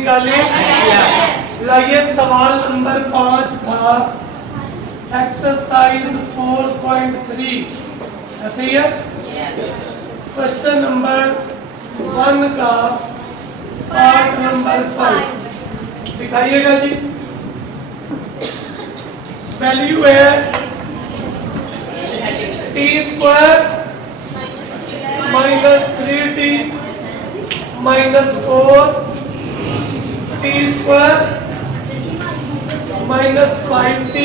लाइए सवाल नंबर 5 था एक्सरसाइज 4.3 ऐसे ही है। क्वेश्चन नंबर 1 का पार्ट नंबर 5 दिखाइएगा जी। वैल्यू है T square minus 3t minus 4 T square minus 5t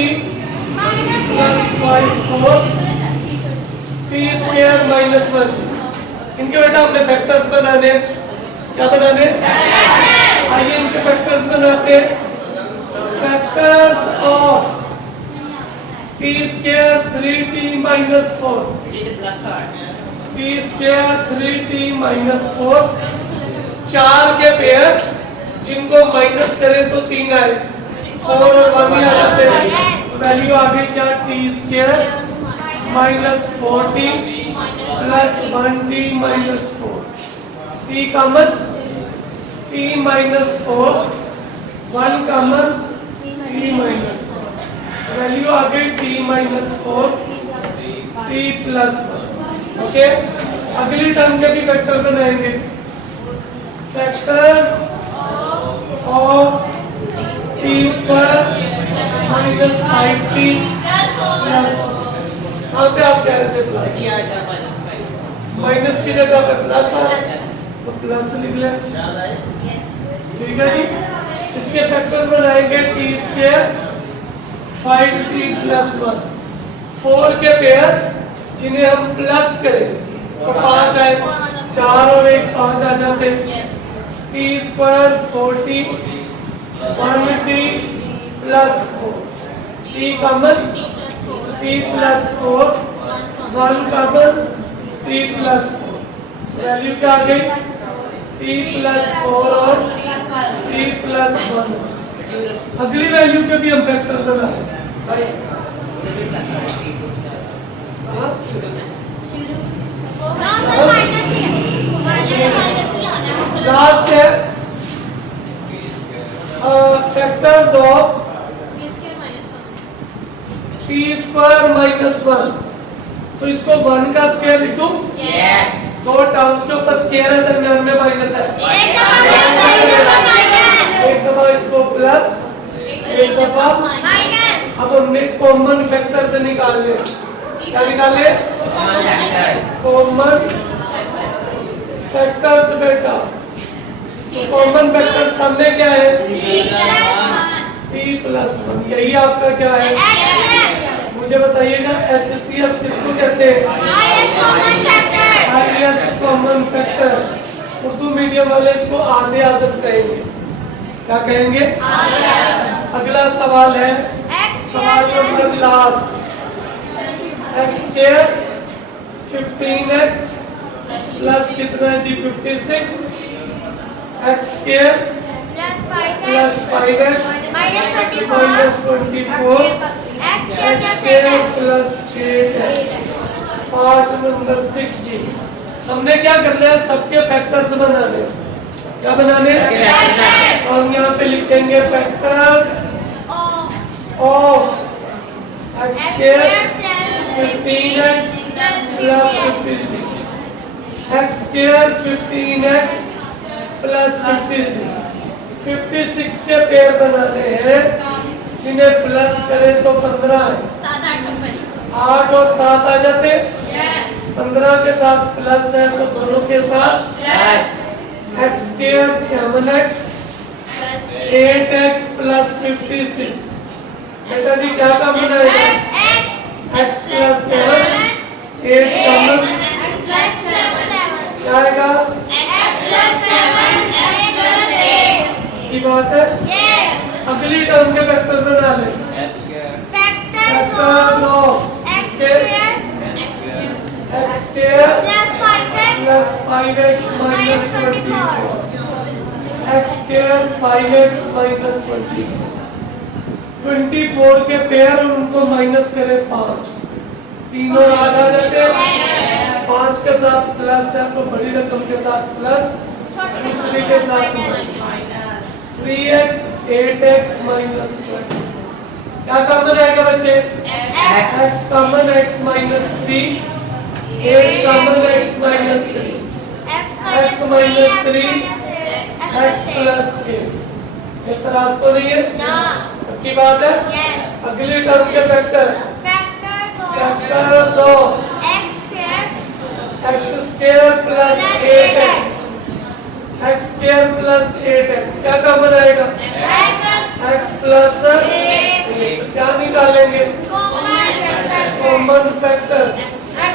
plus 5 T square minus 1। इनके बेटा अपने फैक्टर्स बनाने, क्या बनाने? आइए इनके फैक्टर्स बनाते हैं। Factors of T square 3t minus 4, T square 3t minus 4, 4 के पेयर जिनको माइनस करें तो 3 आए, 4 और 1 ही आ जाते हैं। वैल्यू आ गई क्या? T square minus 4t plus 1t minus 4, T common t minus 4, 1 common t minus 4, value आ गई t minus 4 t plus 1। Okay, अगली टर्म के भी फैक्टर बनाएंगे। Factors of T square minus 5t plus, यहाँ पे आप कह रहे थे प्लस, माइनस की जगह पे प्लस आ तो प्लस लिख लें। ठीक है जी। इसके फैक्टर बनाएंगे टी स्क्वायर 5t प्लस 1, 4 के पेयर जिन्हें हम प्लस करें तो 5 आए, 4 और 1 5 आ जाते हैं। T square 4t 1t plus 4, T common t plus 4, 1 common t plus 4, value क्या आ गई? t प्लस 4 और t प्लस 1। अगली वैल्यू के भी हम फैक्टर बनाए। लास्ट है factors of T square minus 1, तो इसको 1 का स्क्वायर लिखूं? दो टर्म्स के ऊपर स्क्वायर है, दरमियान में माइनस है, एक दफा इसको प्लस एक दफा माइनस। अब हमने कॉमन फैक्टर से निकालने, क्या निकाले? कॉमन फैक्टर्स बेटा। कॉमन फैक्टर सब में क्या है? t प्लस 1, यही आपका क्या है? मुझे बताइएगा HCF किसको कहते हैं? Highest common factor. Urdu medium वाले इसको आधे आसद कहेंगे। क्या कहेंगे? अगला सवाल है, सवाल number last. x square 15x plus कितना है जी? 56, x square plus 5x minus 24, x square plus 8x। Part number 6 जी। हमने क्या करना है? सबके फैक्टर्स बनाने। क्या बनाने? हम यहाँ पे लिखेंगे factors of x square 15x plus 56, x square 15x plus 56, 56 के पेयर बनाने हैं जिन्हें प्लस करें तो 15 है, 8 और 7 आ जाते, 15 के साथ प्लस है तो दोनों के साथ x square 7x 8x plus 56। बेटा जी क्या काम बनाएगा? x प्लस 7 8 कॉमन क्या आएगा? की बात है। अगली टर्म के फैक्टर बना लें। Factors of x square plus 5x minus 24, x square 5x minus 24 के पेयर और उनको माइनस करें 5, 3 और 8 आ जाते हैं। 5 के साथ प्लस है तो बड़ी रकम के साथ प्लस, दूसरे के साथ 3x 8x माइनस 24। क्या कॉमन आएगा बच्चे? x common x minus 3, 8 common x minus 3, x minus 3 x plus 8। इतराज तो नहीं है? पक्की बात है? अगली टर्म के factor factors of x square plus 8x, x square plus 8x क्या कॉमन आएगा? x plus 8। क्या निकालेंगे? Common factors.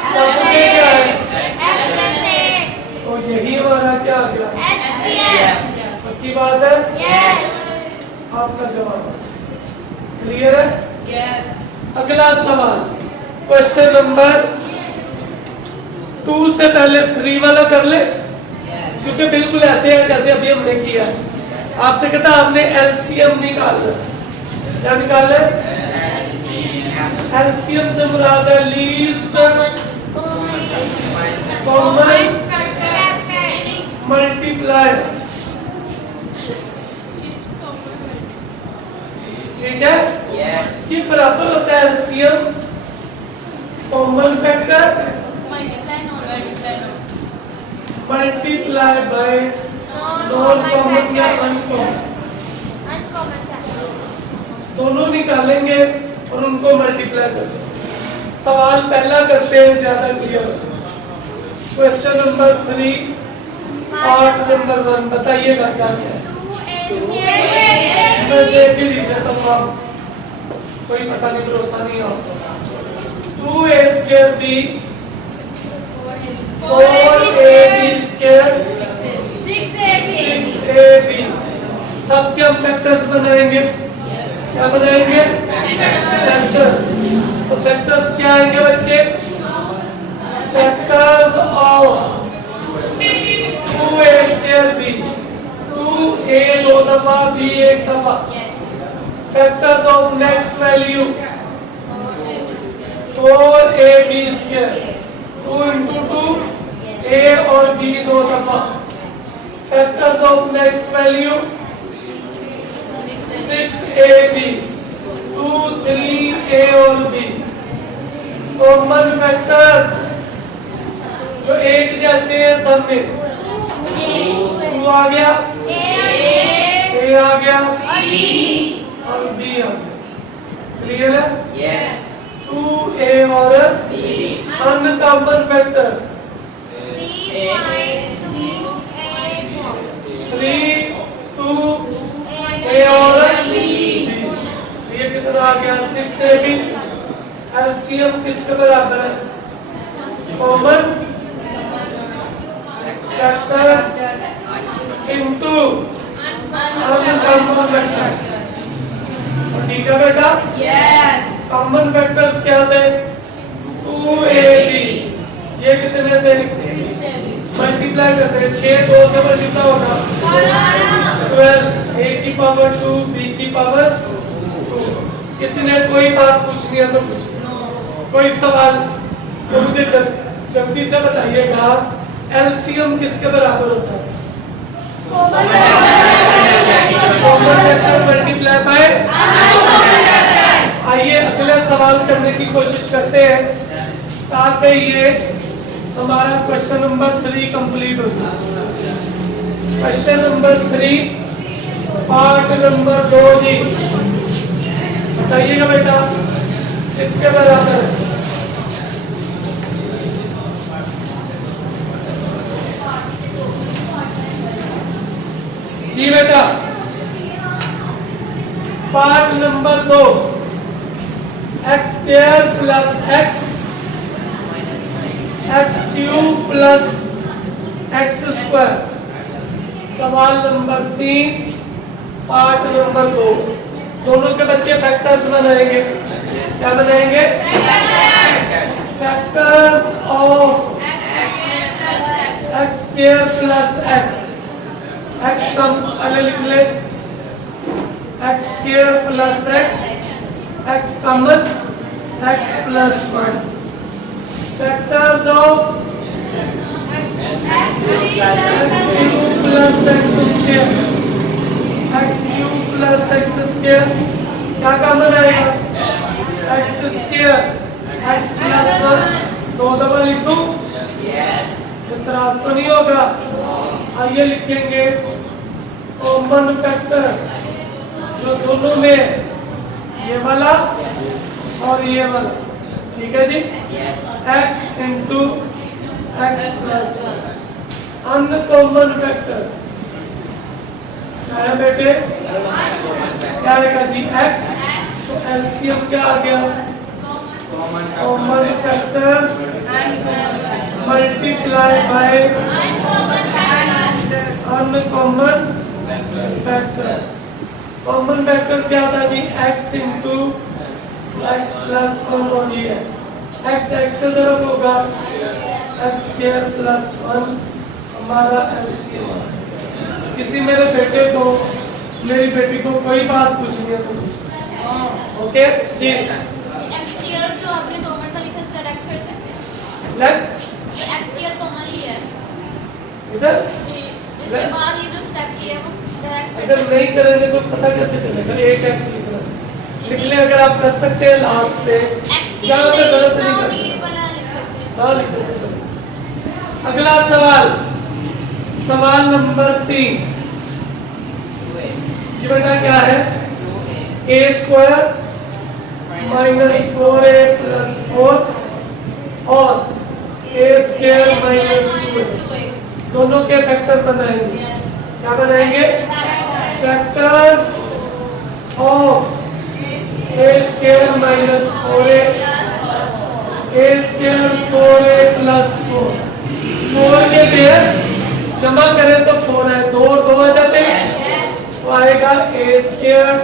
सबसे क्या है? तो यही हमारा क्या आ गया? पक्की बात है? आपका जवाब क्लियर है? अगला सवाल क्वेश्चन नंबर 2 से पहले 3 वाला कर ले, क्योंकि बिल्कुल ऐसे है जैसे अभी हमने किया। आपसे कहता आपने एलसीएम निकालना। क्या निकालना है? एलसीएम से मुराद है लीस्ट कॉमन मल्टीप्लायर। ठीक है? ये बराबर होता है LCM common factor multiply by non common या अनकॉमन। दोनों निकालेंगे और उनको मल्टीप्लाई करेंगे। सवाल पहला करते हैं, ज्यादा clear. Question number 3 part number 1 बताइएगा क्या क्या है? मैं देख ही लेता हूँ, कोई पता नहीं, भरोसा नहीं आपको। 2a square b 4ab square 6ab सबके हम फैक्टर्स बनाएंगे। क्या बनाएंगे? फैक्टर्स। तो फैक्टर्स क्या आएंगे बच्चे? Factors of 2a square b, 2a 2 दफा b 1 दफा। Factors of next value 4ab square 2 into 2 a और b 2 दफा। Factors of next value 6ab 2 3a और b। कॉमन फैक्टर्स जो एक जैसे हैं सब में 2 आ गया, a आ गया और b आ गया। क्लियर है? यस। 2a और अनकॉमन फैक्टर्स 3 2 a और b। ये कितना आ गया? 6ab। एलसीएम किसके बराबर है? Common factors into uncommon factors. ठीक है बेटा? यस। कॉमन फैक्टर्स क्या थे? 2ab। ये कितने थे? मल्टीप्लाई करते हैं, 6 2 से मल्टीप्लाई होगा 12, a की पावर 2 b की पावर 2। किसी ने कोई बात पूछनी है तो पूछिए। कोई सवाल तो मुझे जल्दी से बताइएगा। एलसीएम किसके बराबर होता है? Common factor multiply by. आइए अगले सवाल करने की कोशिश करते हैं ताकि ये हमारा क्वेश्चन नंबर 3 कंप्लीट हो जाए। क्वेश्चन नंबर 3 पार्ट नंबर 2 जी बताइएगा बेटा किसके बराबर है? जी बेटा part number 2 x square plus x x cube plus x square. सवाल नंबर 3 पार्ट नंबर 2। दोनों के बच्चे फैक्टर्स बनाएंगे। क्या बनाएंगे? Factors of x square plus x। x का पहले लिख ले, x square plus x common x plus 1। Factors of x cube plus x square. x square, क्या कॉमन आएगा? एक्स स्क्वायर, एक्स प्लस 1, 2 दफा लिख दूं? इतराज तो नहीं होगा? आइए लिखेंगे कॉमन फैक्टर जो दोनों में, ये वाला और ये वाला, ठीक है जी। x into x plus 1 uncommon factor क्या है बेटे? क्या आएगा जी? x, तो एलसीएम क्या आ गया? Common factors multiply by uncommon factor. Common factor क्या था जी? x इंटू एक्स प्लस 1 और ये x से तरफ होगा x स्क्वायर प्लस 1 हमारा एलसीएम। किसी मेरे बेटे को, मेरी बेटी को कोई बात पूछनी है तो ओके जी। x स्क्वायर जो आपने कॉमन था लिखा इसका डायरेक्ट कर सकते हैं। लेफ्ट जो x स्क्वायर कॉमन ही है इधर जी, इसके बाद ये जो स्टेप किया है वो डायरेक्ट कर अगर सकते नहीं करेंगे तो पता कैसे चलेगा? एक x लिखना लिख ले, अगर आप कर सकते हैं लास्ट पे हैं। x क्या स्क्वायर होता गलत नहीं नहीं और करना। ये वाला लिख सकते हैं। हाँ लिख लो। अगला सवाल, सवाल नंबर 3 जी बेटा क्या है? a square minus 4a plus 4 और a स्क्वायर माइनस 2a दोनों के फैक्टर बनाएंगे। क्या बनाएंगे? Factors of a square minus 4a, a square 4a plus 4। 4 के पेयर जमा करें तो 4 है, 2 और 2 आ जाते हैं तो आएगा a square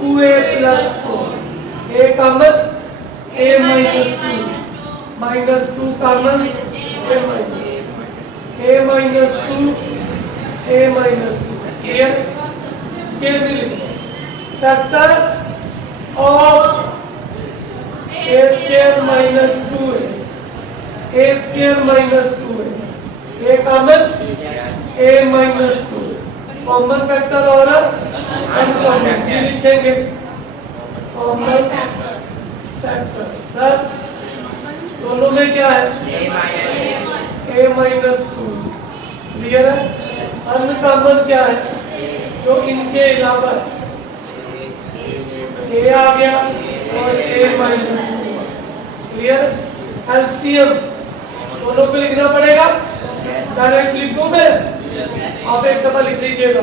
2a plus 4, a common a minus 2 minus 2 common a minus 2 clear? Square नहीं लिखना। Factors of a square minus 2a, a square minus 2a, a common a minus 2, common factor और अनकॉमन जी लिखेंगे। Common factor sir दोनों में क्या है? a minus 2 clear है? Uncommon क्या है जो इनके अलावा है? a आ गया और a माइनस 2 क्लियर? एलसीएम दोनों को लिखना पड़ेगा। डायरेक्ट लिख दूं मैं? आप एक दफा लिख दीजिएगा।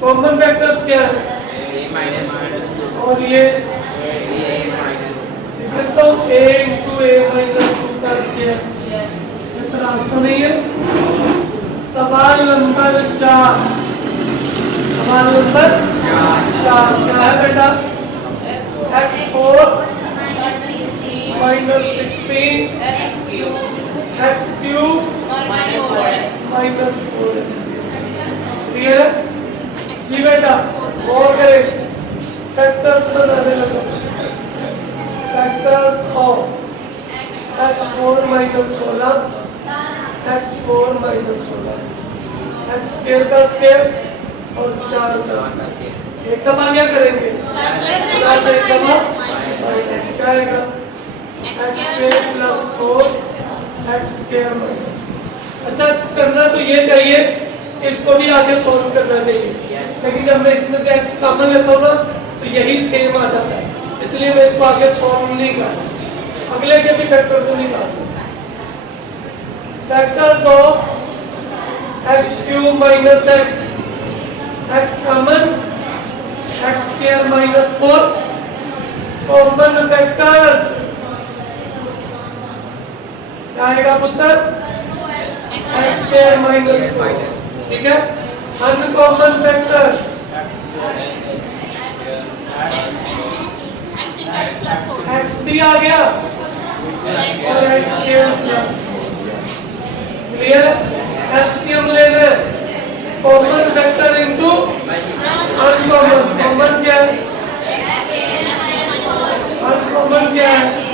कॉमन फैक्टर्स क्या है? और ये लिख सकता हूँ a इंटू a माइनस 2 का स्क्वायर। इतना तो नहीं है। सवाल नंबर 4, सवाल नंबर 4 क्या है बेटा? x4 minus 16 x cube minus 4x clear है जी बेटा? और करें फैक्टर्स बनाने लगा। Factors of x4 minus 16 x4 minus 16 x square का स्क्वायर और 4 का स्क्वायर। एक दफा क्या करेंगे? प्लस एक दफा माइनस क्या आएगा? x square plus 4 x square minus. अच्छा करना तो ये चाहिए, इसको भी आगे सॉल्व करना चाहिए, लेकिन जब मैं इसमें से x कॉमन लेता हूँ ना तो यही सेम आ जाता है, इसलिए मैं इसको आगे सॉल्व नहीं करता, अगले के भी फैक्टर को निकालता हूँ। Factors of x cube minus x common x square minus 4 common factors क्या आएगा पुत्र? x स्क्वायर माइनस 4 ठीक है। अनकॉमन फैक्टर x भी आ गया और x स्क्वायर प्लस क्लियर है। एलसीएम लेना है common factor into uncommon. Common क्या है? अनकॉमन क्या है?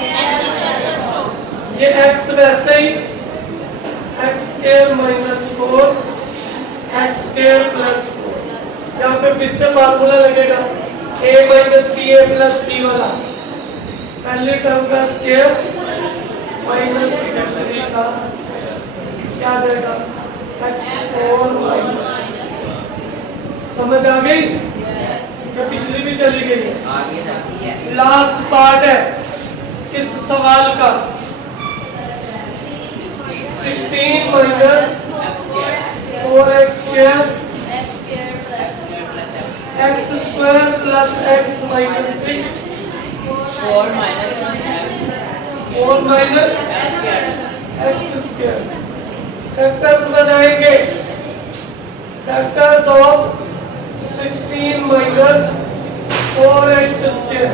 ये x वैसे ही x square minus 4 x square plus 4 या पे फिर से फार्मूला लगेगा a minus B A plus B वाला, पहले टर्म का स्क्वायर माइनस दूसरी का क्या आ जाएगा x4 माइनस। समझ आ गई? क्या पिछली भी चली गई? लास्ट पार्ट है इस सवाल का 16 minus 4x square x square plus x minus 6 4 minus x square. Factors बनाएंगे, factors of 16 minus 4x square,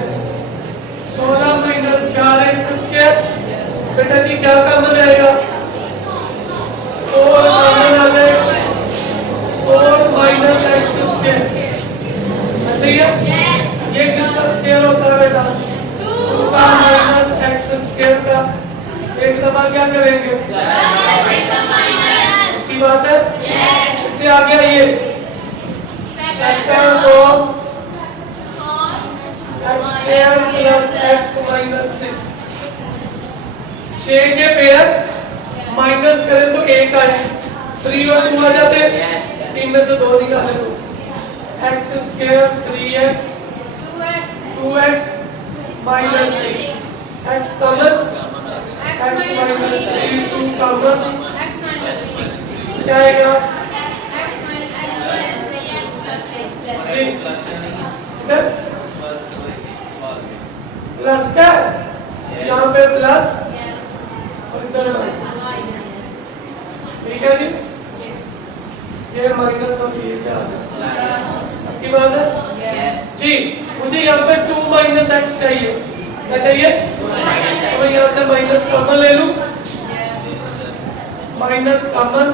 16 minus 4x square. बेटा जी क्या कॉमन आएगा? 4 कॉमन आ जाएगा, 4 माइनस x स्क्वायर। सही है? ये किसका स्क्वायर होता है बेटा? 2 का माइनस x स्क्वायर का। एक दफा क्या करेंगे? की बात है? इससे आ गया ये factor of x square plus x minus 6। 6 के पेयर माइनस करें तो 1 आए, 3 और 2 आ जाते हैं, 3 में से 2 निकाले तो x square 3x 2x minus 6, x common x minus 3 2 common क्या आएगा? प्लस का यहाँ पे प्लस और इधर माइनस। ठीक है जी, ये माइनस और ये क्या आ गया? आपकी बात है जी। मुझे यहाँ पे 2 माइनस एक्स चाहिए, क्या चाहिए? तो मैं यहाँ से माइनस कॉमन ले लूँ, माइनस कॉमन,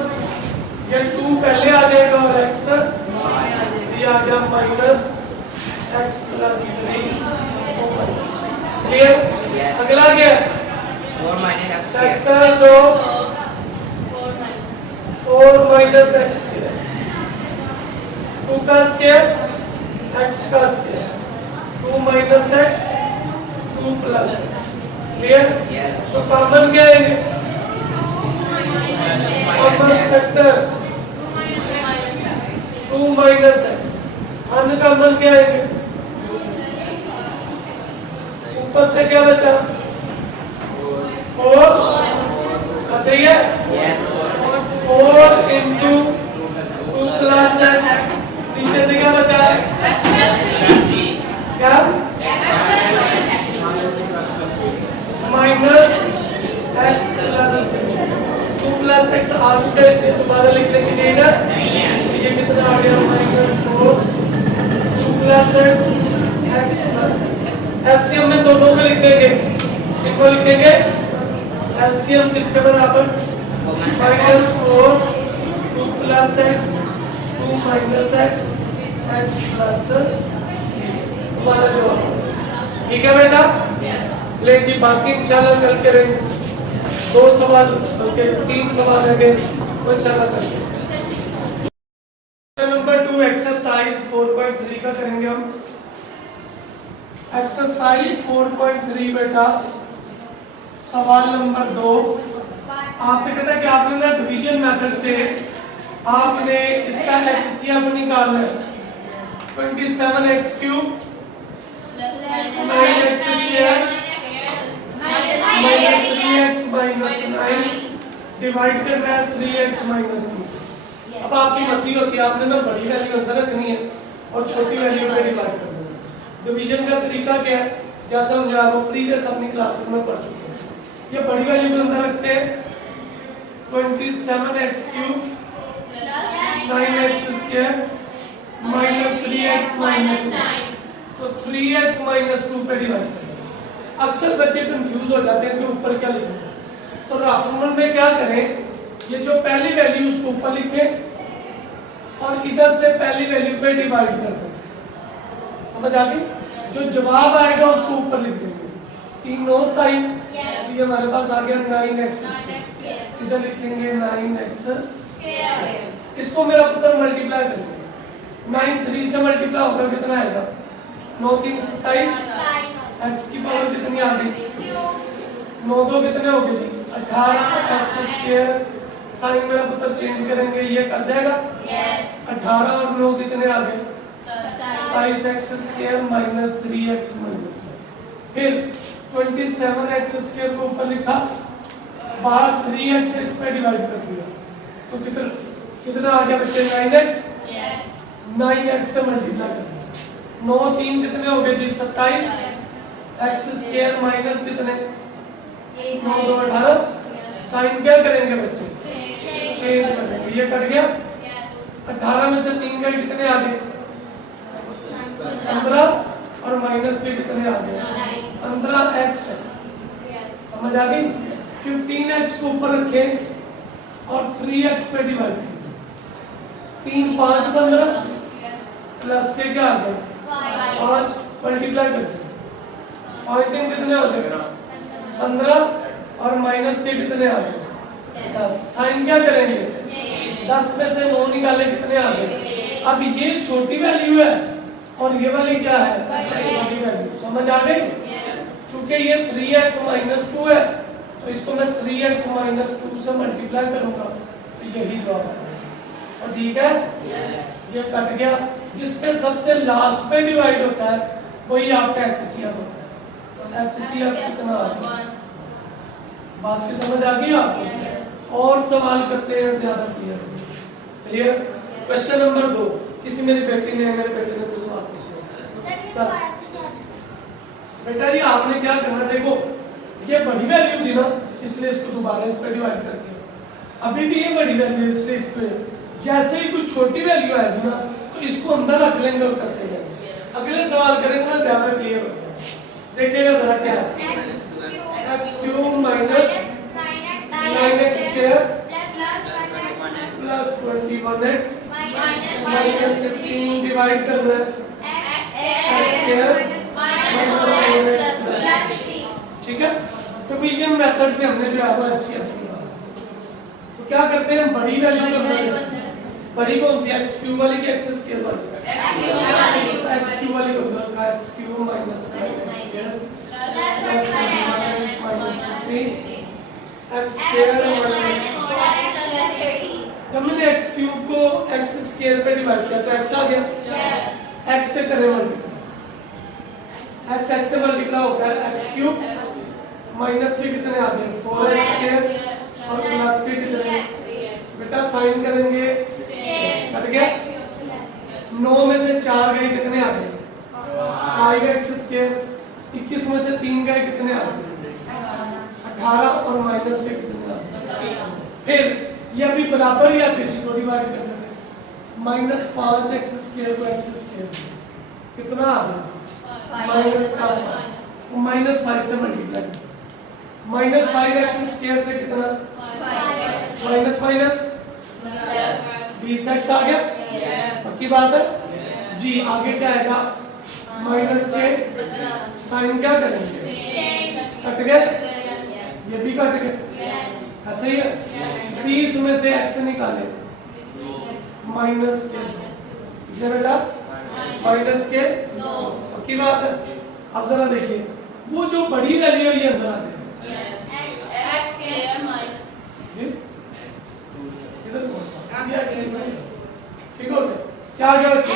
ये 2 पहले आ जाएगा और x ये आ गया माइनस x प्लस 3। क्लियर? अगला क्या? 4 minus x factors of 4 minus x square, 2 का स्क्वायर x का square, 2 minus x 2 plus. Clear? So common क्या है? Common factors 2 minus x, uncommon क्या है? ऊपर से क्या बचा? 4। सही है? 4 इंटू 2 प्लस x, नीचे से क्या बचा? क्या? Minus x plus 2 plus x आ चुका है, इसलिए दोबारा लिखने की नीड है। ये कितना आ गया? Minus 4 2 plus x plus. LCM में दोनों को लिख देंगे, इनको लिखेंगे एलसीएम किसके बराबर? Minus 4 2 plus x 2 minus x x plus. हमारा जवाब ठीक है बेटा। ले जी, बाकी इंशाल्लाह कल करेंगे। 2 सवाल बल्कि 3 सवाल है वो इंशाल्लाह करेंगे। नंबर 2 एक्सरसाइज 4.3 का करेंगे हम। एक्सरसाइज 4.3 बेटा सवाल नंबर 2 आपसे कहता है कि आपने ना डिवीजन मेथड से आपने इसका एचसीएफ निकालना है। 27x cube 9x square minus 3x minus 9 divide करना है 3x माइनस 2। अब आपकी मर्जी होती है, आपने ना बड़ी वैल्यू अंदर रखनी है और छोटी वैल्यू पे डिवाइड करना है। डिवीजन का तरीका क्या है? जैसा हम जो प्रीवियस अपनी क्लासेस में पढ़ चुके हैं। ये बड़ी वैल्यू के अंदर रखते हैं 27x cube 9x square minus 3x minus 9, तो 3x माइनस 2 पे डिवाइड करें। अक्सर बच्चे कंफ्यूज हो जाते हैं कि ऊपर क्या लिखना है, तो राफुमन में क्या करें, ये जो पहली वैल्यू उसको ऊपर लिखें और इधर से पहली वैल्यू पे डिवाइड कर दें। समझ आ गई? जो जवाब आएगा उसको ऊपर लिख देंगे। 3 9 27, ये हमारे पास आ गया 9x स्क्वायर, इधर लिखेंगे 9x स्क्वायर। इसको मेरा पुत्र मल्टीप्लाई करेंगे। 9 3 से मल्टीप्लाई होगा कितना आएगा? 9 3 27, x की पावर कितनी आ गई? 9 2 कितने हो गए जी? 18 x स्क्वायर। साइन मेरा पुत्र चेंज करेंगे, ये कर जाएगा। 18 और 9 कितने आ गए? 27 x square minus 3x minus. फिर 27 x स्क्वायर को ऊपर लिखा, बाहर 3x इस पे डिवाइड कर दिया, तो कितना आ गया बच्चे? 9x। 9x से मल्टीप्लाई कर दिया। 9 3 कितने हो गए जी? 27 x स्क्वायर माइनस कितने? 9 2 18। साइन क्या करेंगे बच्चे? चेंज करेंगे, ये कट गया। 18 में से 3 गए, कितने आ गए? 15 और माइनस के कितने आ गए? 15x है। समझ आ गई? 15x को ऊपर रखे और 3x पे डिवाइड किया। 3 5 15 प्लस के क्या आ गए? 5 मल्टीप्लाई कर दिया। 5 3 कितने हो गए? 15 और माइनस के कितने आ गए? 10। साइन क्या करेंगे? 10 में से 9 निकाले, कितने आ गए? अब ये छोटी वैल्यू है और ये वाली क्या है? बड़ी वैल्यू। समझ आ गई? क्योंकि ये 3x माइनस 2 है, तो इसको मैं 3x माइनस 2 से मल्टीप्लाई करूंगा, तो यही जवाब है। और ठीक है, ये कट गया। जिसपे सबसे लास्ट पे डिवाइड होता है वही आपका HCF होता है। तो HCF कितना आ गया? बात की समझ आ गई आपको? और सवाल करते हैं ज्यादा क्लियर। Question number 2। किसी मेरे बेटे ने कोई सवाल पूछा? सर बेटा जी आपने क्या करना, देखो ये बड़ी वैल्यू थी ना, इसलिए इसको दोबारा इस पे डिवाइड कर दिया। अभी भी ये बड़ी वैल्यू है, इसलिए इस पे जैसे ही कोई छोटी वैल्यू आएगी ना, तो इसको अंदर रख लेंगे और करते जाएंगे। अगले सवाल करेंगे ना, ज्यादा क्लियर हो जाएगा। देखिएगा जरा क्या है। x cube minus 9x square plus 21x minus 15 divide करना है x स्क्वायर। ठीक है, तो डिवीजन मेथड से हमने जो है HCF निकाला। तो क्या करते हैं, बड़ी वैल्यू बड़ी कौन सी? x क्यूब वाली की x स्क्वायर वाली? x क्यूब वाली को रखा x cube minus 9x square x square minus. जब मैंने x क्यूब को x स्क्वायर पे डिवाइड किया तो x आ गया। x से करें मल्टीप्लाई, x से मल्टीप्लाई होता है x क्यूब माइनस के कितने आ गए? 4x स्क्वायर और प्लस के कितने? बेटा साइन करेंगे, कट गया। 9 में से 4 गए, कितने आ गए? 5x square. 21 में से 3 गए, कितने आ गए? 18 और माइनस के कितने आ गए? फिर ये अभी बराबर ही आते, इसी को डिवाइड कर देंगे। माइनस 5x स्क्वायर को x स्क्वायर कितना आ गया? माइनस का माइनस 5 से मल्टीप्लाई। माइनस 5x स्क्वायर से कितना? माइनस माइनस 20x आ गया। पक्की बात है जी। आगे क्या आएगा? माइनस के साइन क्या करेंगे? कट गए, ये भी कट गए। ऐसे ही है। 20 में से x निकाले, माइनस के, ये बेटा माइनस के। पक्की बात है। अब जरा देखिए, वो जो बड़ी वैल्यू है ये अंदर आ जाएगी। ठीक हो गया? क्या आ गया बच्चे?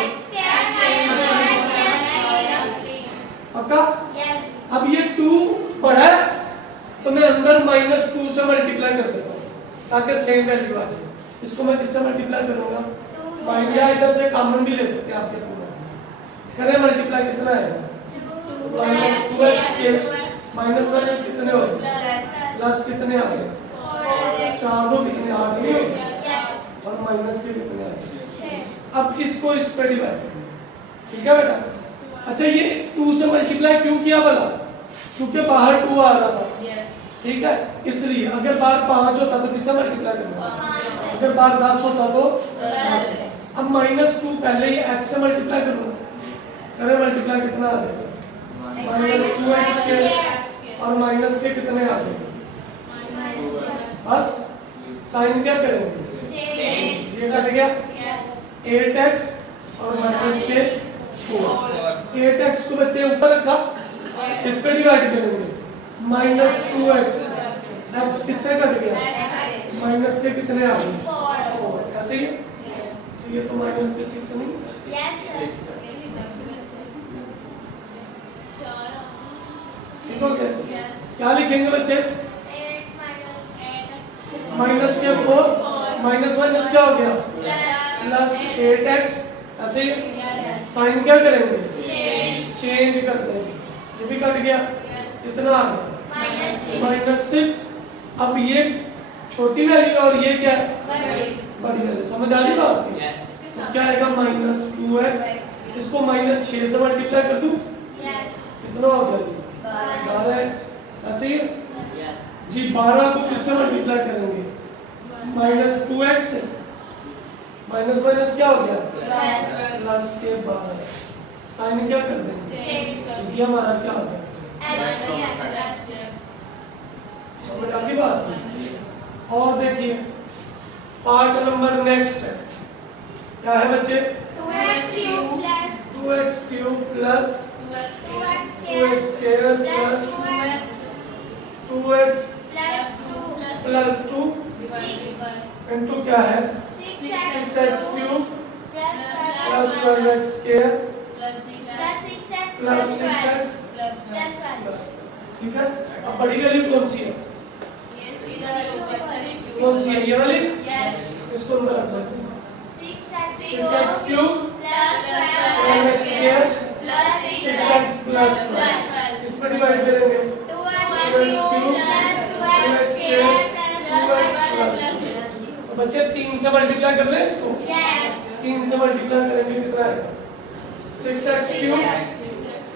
पक्का? अब ये 2 बड़ा है तो मैं अंदर माइनस 2 से मल्टीप्लाई कर देता हूँ ताकि सेम वैल्यू आ जाए। इसको मैं किससे मल्टीप्लाई करूंगा? या इधर से कॉमन भी ले सकते हैं आपके पास। करें मल्टीप्लाई, कितना आएगा? माइनस 2x के माइनस माइनस कितने हो गए? प्लस कितने आ गए? 4 2 कितने? 8 नहीं हो गए? और माइनस के कितने आ गए? अब इसको इस पे डिवाइड करें। ठीक है बेटा? अच्छा ये 2 से मल्टीप्लाई क्यों किया भला? क्योंकि बाहर 2 आ रहा था। ठीक है, इसलिए अगर बाहर 5 होता तो किससे मल्टीप्लाई करना? अगर बाहर 10 होता तो 10। अब माइनस 2 पहले ही x से मल्टीप्लाई करूंगा। करें मल्टीप्लाई, कितना आ जाएगा? माइनस 2x के और माइनस के कितने आ गए? बस साइन क्या करेंगे? ये कट गया। 8x और माइनस के 4। 8x को बच्चे ऊपर रखा, इस पे डिवाइड करेंगे माइनस 2x। x किससे कट गया? माइनस के कितने आ गए? 4। ऐसे ही तो ये तो माइनस के 6 नहीं, ठीक हो गया। क्या लिखेंगे बच्चे? माइनस के 4 माइनस माइनस क्या हो गया? Plus 8x। ऐसे ही साइन क्या करेंगे? चेंज कर देंगे, ये भी कट गया, कितना आ गया? माइनस 6। अब ये छोटी वैल्यू और ये क्या है? बड़ी वैल्यू। समझ आ रही बात की? तो क्या आएगा? Minus 2x। इसको माइनस 6 से मल्टीप्लाई कर दूं, कितना हो गया जी? 12x। ऐसे ही जी 12 को किससे मल्टीप्लाई करेंगे? माइनस 2x से। माइनस माइनस क्या हो गया? प्लस के 12। साइन क्या कर देंगे? ये हमारा क्या होता है? समझ आ गई बात? और देखिए पार्ट नंबर नेक्स्ट है, क्या है बच्चे? 2x cube plus 2x square plus 2x plus 2 into क्या है? 6x cube plus 12x square plus 6x plus. ठीक है, अब बड़ी वैल्यू कौन सी है? कौन सी है? ये वाली। इसको अंदर रख लेते हैं। 6x cube 12x square 6x plus 12। इस पर डिवाइड करेंगे 2x cube 2x square 2x plus. तो बच्चे 3 से मल्टीप्लाई कर ले इसको। 3 से मल्टीप्लाई करेंगे कितना आएगा? 6x क्यूब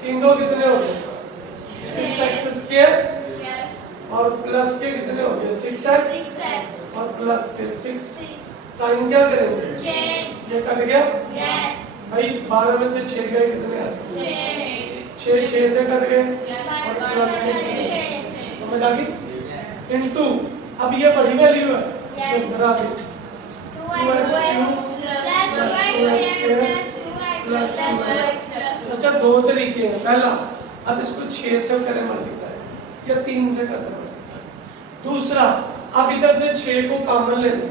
3 दो कितने हो गए? 6x स्क्वायर और प्लस के कितने हो गए? 6x और प्लस के 6। साइन क्या करेंगे? ये कट गया भाई, 12 में से 6 गए, कितने आते? 6 6 से कट गए और प्लस के 6। समझ आ गई? इनटू अब ये बड़ी वैल्यू है, ये इधर आ गई 2x क्यूब प्लस 2x। अच्छा दो तरीके हैं। पहला, अब इसको 6 से करें मल्टीप्लाई या 3 से करें मल्टीप्लाई। दूसरा, अब इधर से 6 को कॉमन ले लें,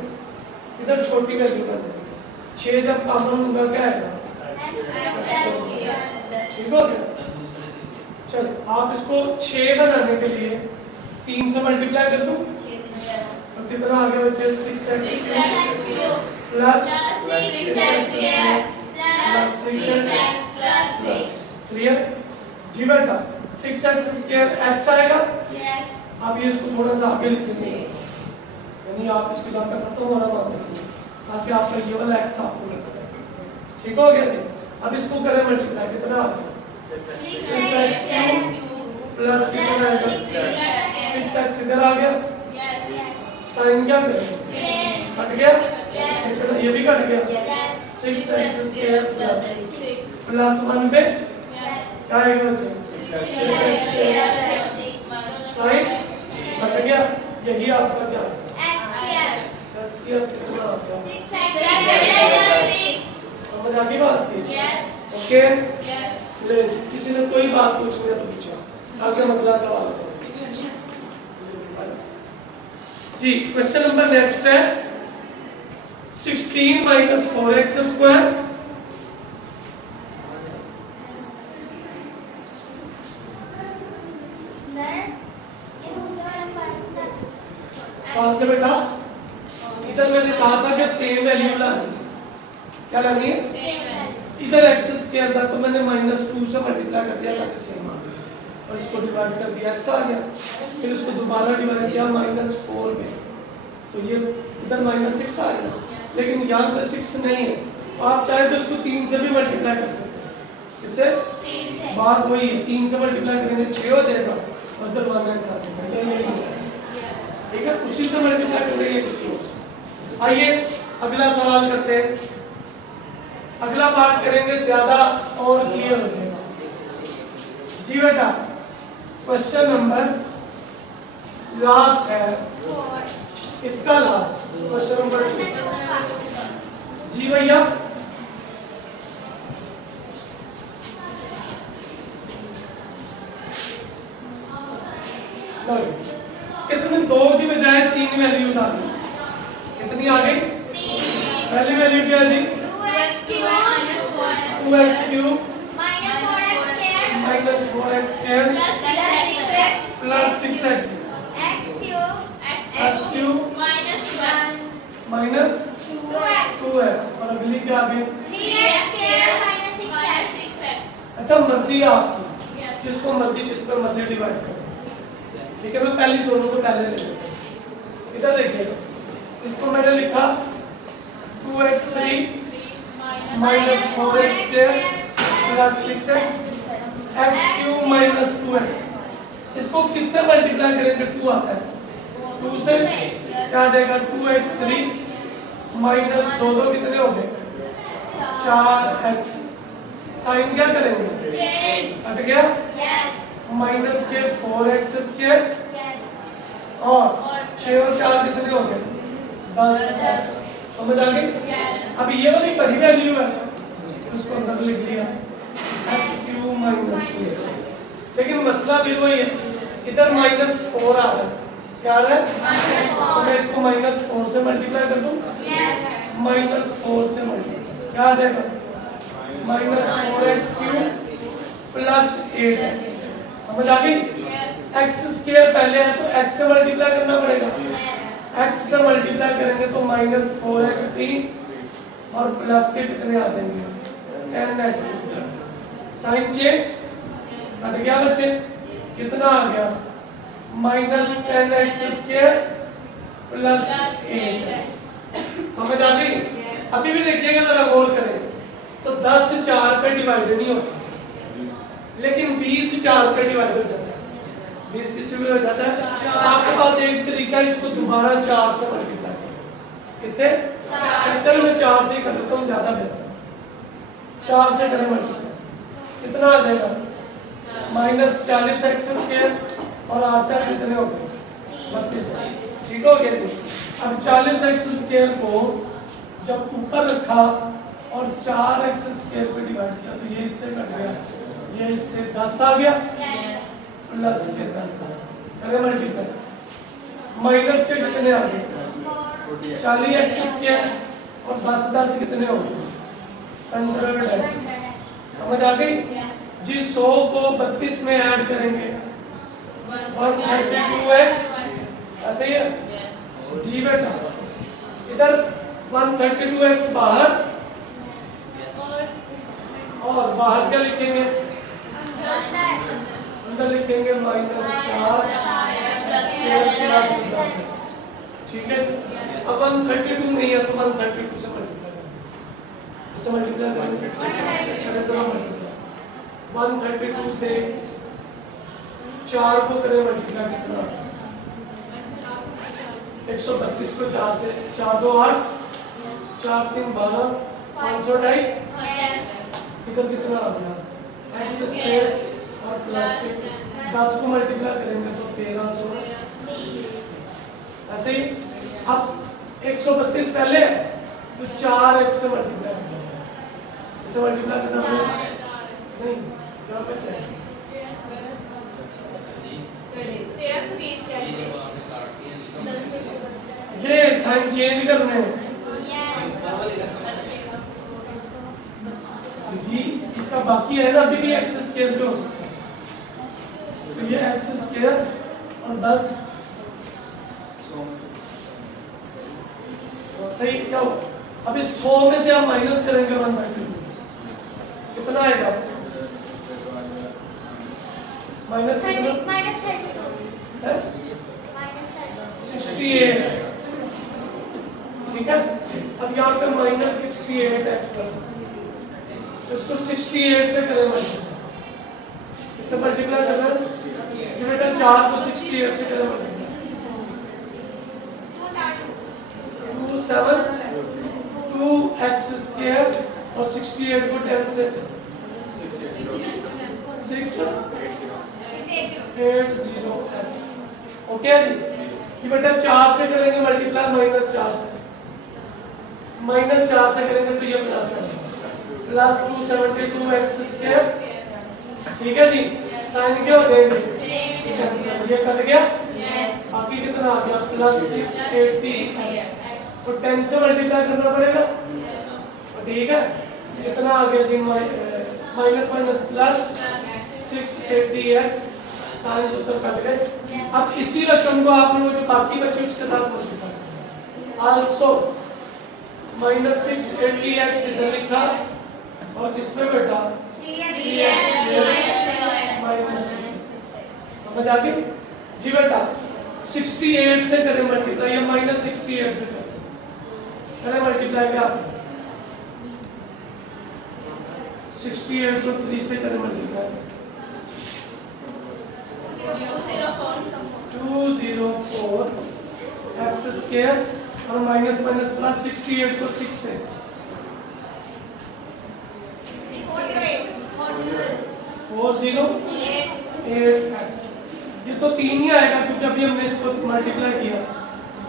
इधर छोटी वैल्यू कर दें। 6 जब कॉमन होगा क्या आएगा? ठीक हो गया। चलो आप इसको 6 बनाने के लिए 3 से मल्टीप्लाई कर दो, तो कितना आ गया बच्चे? 6x cube plus 6x plus 6x। Clear जी बेटा? 6x स्क्वायर x आएगा। अब ये इसको थोड़ा सा आगे लिखेंगे, यानी आप इसको जब तक खत्म हो रहा है ताकि आपका ये वाला x आपको नजर आए। ठीक हो गया जी? अब इसको करें मल्टीप्लाई, कितना आ गया? 6x क्यूब प्लस कितना आएगा? 6x इधर आ गया। साइन क्या करें? कट गया, कितना? ये भी कट गया। 6x स्क्वायर प्लस 1 पे क्या आएगा बच्चे? 6x स्क्वायर साइन कट गया, यही आपका क्या है? HCF कितना आ गया? समझ आ गई बात की? ओके ले, किसी ने कोई बात पूछनी है तो पूछो, आगे हम अगला सवाल करें जी। क्वेश्चन नंबर नेक्स्ट है 16 माइनस 4x स्क्वायर कहां से बेटा? इधर मैंने कहा था कि सेम वैल्यू लानी, क्या लानी है? इधर x स्क्वायर था तो मैंने -2 से मल्टीप्लाई कर दिया ताकि सेम आ गया, और इसको डिवाइड कर दिया, x आ गया। फिर इसको दोबारा डिवाइड किया -4 में, तो ये इधर -6 आ गया। लेकिन यहाँ पे 6 नहीं है, तो आप चाहे तो इसको 3 से भी मल्टीप्लाई कर सकते हैं। इससे बात वही है, 3 से मल्टीप्लाई करेंगे 6 हो जाएगा और इधर 1x आ जाएगा। ठीक है, उसी से मल्टीप्लाई करेंगे किसी और से। आइए अगला सवाल करते हैं। अगला पार्ट करेंगे ज्यादा और क्लियर हो जाएगा जी बेटा। क्वेश्चन नंबर लास्ट है, इसका लास्ट क्वेश्चन नंबर 2 जी भैया। लो इसमें 2 की बजाय 3 वैल्यूज आ गई। कितनी आ गई? पहली वैल्यू क्या है जी? 2x cube minus 4x square plus 6x x cube minus 2x और अगली क्या आ गई? अच्छा मर्जी है आपकी, जिसको मर्जी जिस पर मर्जी डिवाइड करें। ठीक है, मैं पहली दोनों को पहले ले लेता हूं। इधर देखिए, इसको मैंने लिखा 2x3 minus 4x square plus 6x x cube minus 2x। इसको किससे मल्टीप्लाई करेंगे? 2 आता है, 2 से क्या आ जाएगा? 2x3 माइनस 2 कितने हो गए? 4x। साइन क्या करेंगे? हट गया, माइनस के 4x स्क्वायर और 6 और 4 कितने हो गए? 10x। समझ आ गई? अब ये वाली पहली वैल्यू है, उसको अंदर लिख लिया x क्यूब माइनस 2x। लेकिन मसला भी वही है, इधर माइनस 4 आ रहा है। क्या आ रहा है? तो मैं इसको माइनस 4 से मल्टीप्लाई कर दूं, माइनस 4 से मल्टीप्लाई क्या आ जाएगा? Minus 4x cube plus 8x। समझ आ गई? x स्क्वायर पहले है तो x से मल्टीप्लाई करना पड़ेगा, x से मल्टीप्लाई करेंगे तो माइनस 4x3 और प्लस के कितने आ जाएंगे? 10x square. साइन चेंज हट गया बच्चे, कितना आ गया? Minus 10x square plus 8x। समझ आ गई? अभी भी देखिएगा, जरा गौर करें तो 10 4 पे डिवाइड नहीं होता, लेकिन 20 4 पे डिवाइड हो जाता है। 20 किससे भी हो जाता है? आपके पास एक तरीका, इसको दोबारा 4 से मल्टीप्लाई करें। किससे? चलो मैं 4 से ही कर लेता हूँ, ज्यादा बेहतर। 4 से करें मल्टीप्लाई, कितना आ जाएगा? माइनस 40x स्क्वायर और 8 4 कितने हो गए? 32। ठीक हो गया। अब 40x स्क्वायर को जब ऊपर रखा और 4x स्क्वायर पे डिवाइड किया तो ये इससे कट गया, ये इससे 10 आ गया प्लस के 10 करें मल्टीप्लाई, माइनस के कितने आ गए? 40x स्क्वायर और 10 कितने हो गए? 100x। समझ आ गई जी? 100 को 32 में ऐड करेंगे 132x। ऐसे ही है जी बेटा? इधर 132x बाहर और बाहर क्या लिखेंगे? अंदर लिखेंगे माइनस 4 प्लस 10। ठीक है, अब 132 नहीं है तो 132 से मल्टीप्लाई करें, इसे मल्टीप्लाई करेंगे तो 132 से 4 को करें मल्टीप्लाई, कितना? 132 को 4 से 4 2 8 4 3 12 528। इधर कितना आ गया? x स्क्वायर और प्लस के 10 को मल्टीप्लाई करेंगे तो 1300। ऐसे ही अब 132 पहले तो 4x से मल्टीप्लाई करना, इसे मल्टीप्लाई करना नहीं, क्या बचा है? 1320 ये साइन चेंज करने हैं जी। इसका बाकी है ना, अभी भी x स्क्वायर पे हो सकता है, तो ये x स्क्वायर और 10 सही क्या हो? अभी 100 में से हम माइनस करेंगे 132, कितना आएगा? माइनस कितना? है 68। ठीक है, अब यहाँ पे माइनस 68x है, तो इसको 68 से करें मल्टीप्लाई, इससे मल्टीप्लाई करना है बेटा। 4 को 68 से करें मल्टीप्लाई, 27 2x स्क्वायर और 68 को 10 से 680x। ओके जी, ये बेटा 4 से करेंगे मल्टीप्लाई, माइनस 4 से, माइनस 4 से करेंगे तो ये प्लस है, प्लस 272x स्क्वायर। ठीक है जी, साइन क्या हो जाएंगे? ये कट गया बाकी कितना आ गया प्लस 680 तो 10 से मल्टीप्लाई करना पड़ेगा ठीक है कितना आ गया जी minus minus plus 680x sign उत्तर कट गए अब इसी रकम को आप लोग जो बाकी बचे उसके साथ मल्टीप्लाई आल्सो माइनस 680x इधर लिखा और किसमें बेटा माइनस समझ आ गई जी बेटा 68 से करें मल्टीप्लाई या माइनस 68 से करें मल्टीप्लाई क्या 68 को 3 से करें मल्टीप्लाई 204 x स्क्वायर और माइनस माइनस प्लस 68 को 6 से 408x ये तो 3 ही आएगा क्योंकि अभी हमने इसको मल्टीप्लाई किया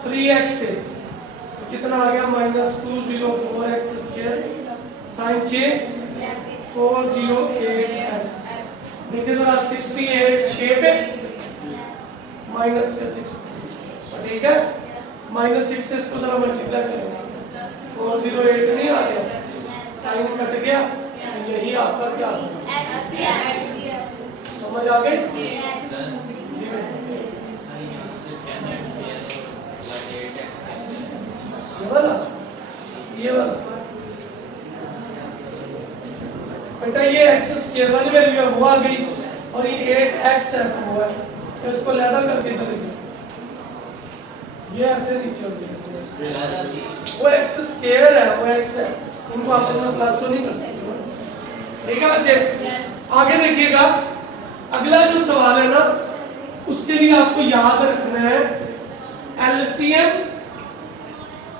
3x से तो कितना आ गया minus 204x square sine change 408x देखिए जरा 68 6 पे माइनस के 6 ठीक है माइनस 6 से इसको जरा मल्टीप्लाई करेंगे 408 नहीं आ गया साइन कट गया यही आपका क्या समझ आ गई ये वाला बेटा ये x स्क्वायर वाली वैल्यू है वो आ गई और ये 8x है वो है तो इसको लैदा करके इधर लीजिए ये ऐसे नीचे हो गया वो x स्क्वायर है वो x है इनको आप लोग प्लस तो नहीं कर सकते ठीक है बच्चे आगे देखिएगा अगला जो सवाल है ना उसके लिए आपको याद रखना है LCM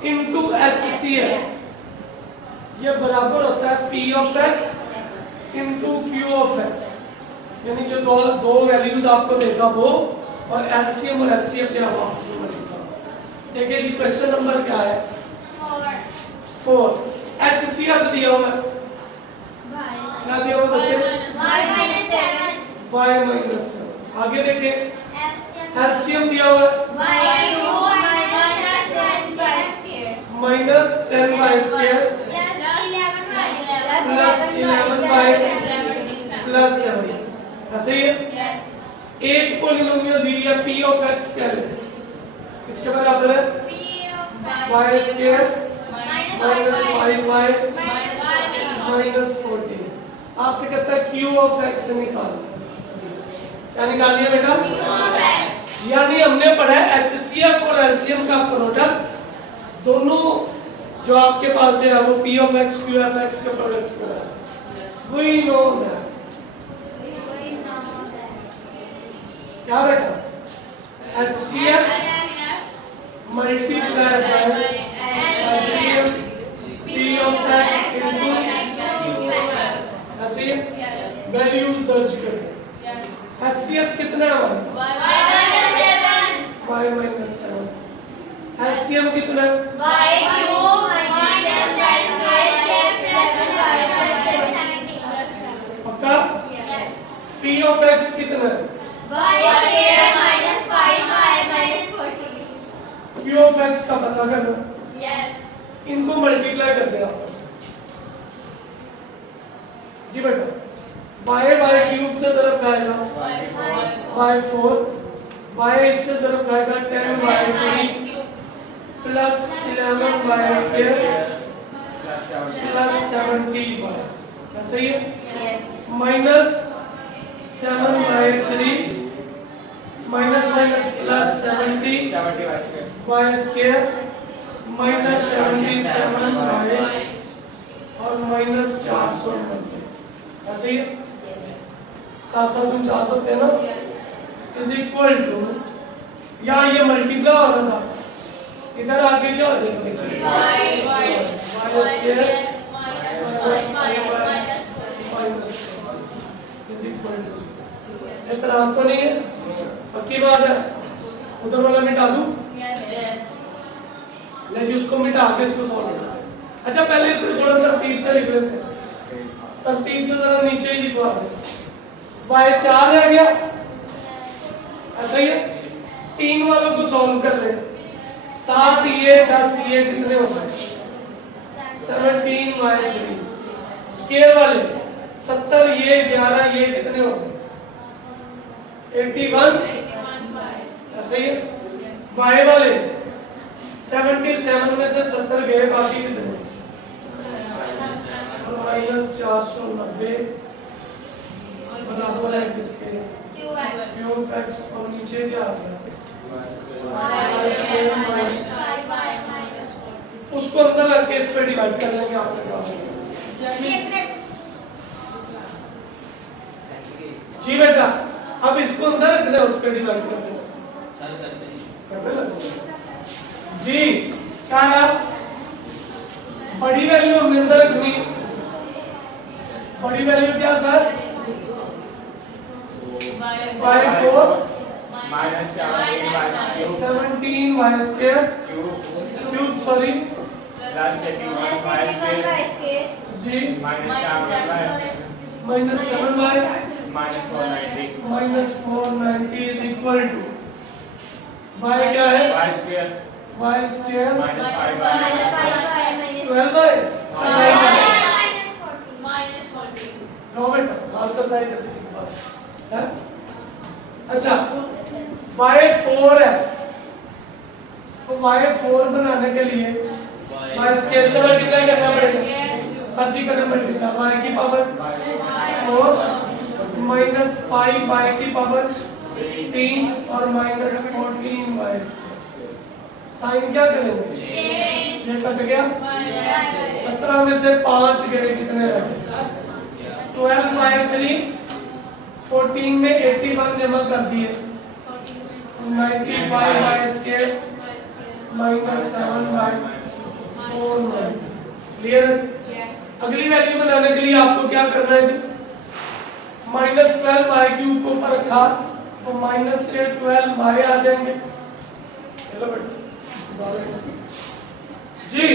into HCF ये बराबर होता है P of x into Q of x यानी जो दो वैल्यूज आपको देगा वो और LCM और HCF जो है आपस में मल्टीप्लाई देखिए जी क्वेश्चन नंबर क्या है 4 HCF दिया हुआ है क्या दिया हुआ बच्चे y minus 7 आगे देखें LCM दिया हुआ है minus 10y square plus 11y plus 7 ऐसे ही है एक पोलिनोमियल दी है p of x क्या है इसके बराबर है y square minus 5y minus 14 आपसे कहता है q of x से निकालो क्या निकाल लिया बेटा यानी हमने पढ़ा है HCF और LCM का प्रोडक्ट दोनों जो आपके पास जो है वो P of x Q of x का प्रोडक्ट को है वही नो है क्या बेटा HCF multiply by LCM P of x into ऐसे वैल्यूज दर्ज करें HCF कितना है हमारा y minus 7 LCM कितना है पक्का P of x कितना है Q of x का पता करना इनको मल्टीप्लाई कर देना आपस में जी बेटा y by क्यूब से तरफ आएगा by 4 y इससे तरफ आएगा 10y3 plus 11y square plus 70y ऐसे ही है minus 7y3 minus minus plus 70y square minus 77y और minus 490 ऐसे ही है साथ साथ में 400 होते हैं ना इज इक्वल टू या ये मल्टीप्लाई हो रहा था इधर आगे क्या हो जाएगा इज इक्वल टू इतना तो नहीं है पक्की बात है उधर वाला मिटा दूं ले जी उसको मिटा के इसको सॉल्व कर अच्छा पहले इसको थोड़ा तरतीब से लिख लेते हैं तरतीब से जरा नीचे ही लिखवा दे y 4 रह गया ऐसा ही है 3 वालों को सॉल्व कर ले। 7 ये 10 ये कितने हो गए? 17/3 स्क्वायर वाले 70 ये 11 ये कितने हो गए? 81 ऐसे ही है। y वाले 77 में से 70 गए, बाकी कितने? -490 बराबर है किसके? Q(x) और नीचे क्या आ गया? उसको अंदर रख के इस पे डिवाइड कर लेंगे, आपका जवाब आ जाएगा। जी बेटा, अब इसको अंदर रखना है, उस पे डिवाइड कर देना। करने लगे जी। क्या है? बड़ी वैल्यू हमने अंदर रखनी। बड़ी वैल्यू क्या sir? y4 minus 17 y square cube sorry plus 81 y square ji minus 7y minus 7y minus 490 minus 490 is equal to y क्या है? y square y square minus 5y 12y no बेटा, बात करता है जब किसी के पास है। अच्छा y4 है, तो y4 बनाने के लिए y स्क्वायर से मल्टीप्लाई करना पड़ेगा। सच ही करना पड़ेगा। y की पावर 4 minus 5y की पावर 3 और minus 14y स्क्वायर। साइन क्या करेंगे? ये कट गया। 17 में से 5 गए, कितने रहे? 12/3 14 में 81 जमा कर दिए, 95y स्क्वायर minus 7/4। क्लियर? अगली वैल्यू बनाने के लिए आपको क्या करना है जी? -12y क्यूब को ऊपर रखा तो -12y आ जाएंगे। चलो बेटा जी,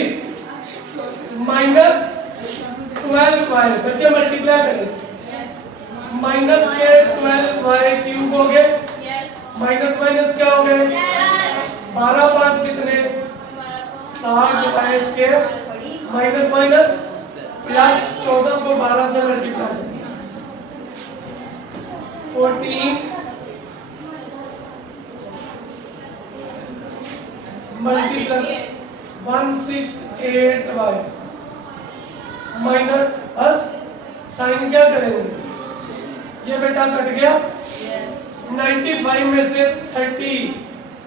-12y बच्चे मल्टीप्लाई करें, -12y क्यूब हो गए, माइनस माइनस क्या हो गए? 12 5 कितने? 60y square minus minus plus 14 को 12 से मल्टीप्लाई 14 मल्टीप्लाई 168y माइनस बस साइन क्या करेंगे? ये बेटा कट गया। 95 में से 30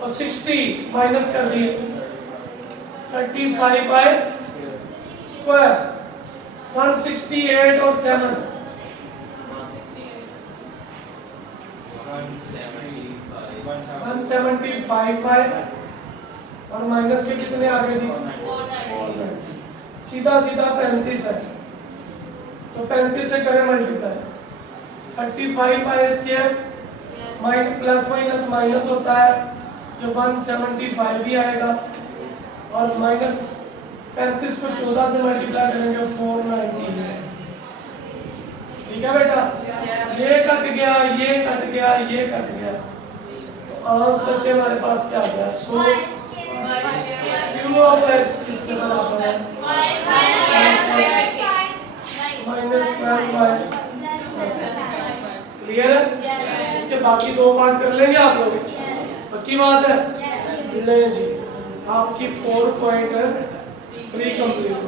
और 60 माइनस कर दिए, 35y स्क्वायर 168 और 7 175y और माइनस के कितने आ गए जी? 490। सीधा सीधा 35 है, तो 35 से करें multiply 35y square minus plus minus minus होता है, जो 175 ही आएगा, और माइनस 35 को 14 से मल्टीप्लाई करेंगे 490। ठीक है बेटा, ये कट गया, ये कट गया, ये कट गया, तो आंसर बच्चे हमारे पास क्या आ गया? सो q ऑफ x किसके बराबर है? -12y। क्लियर है? इसके बाकी दो पार्ट कर लेंगे आप लोग, पक्की बात है? ले जी, आपकी 4.3 कंप्लीट हो।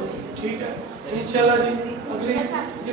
ठीक है इंशाल्लाह जी। अगली जी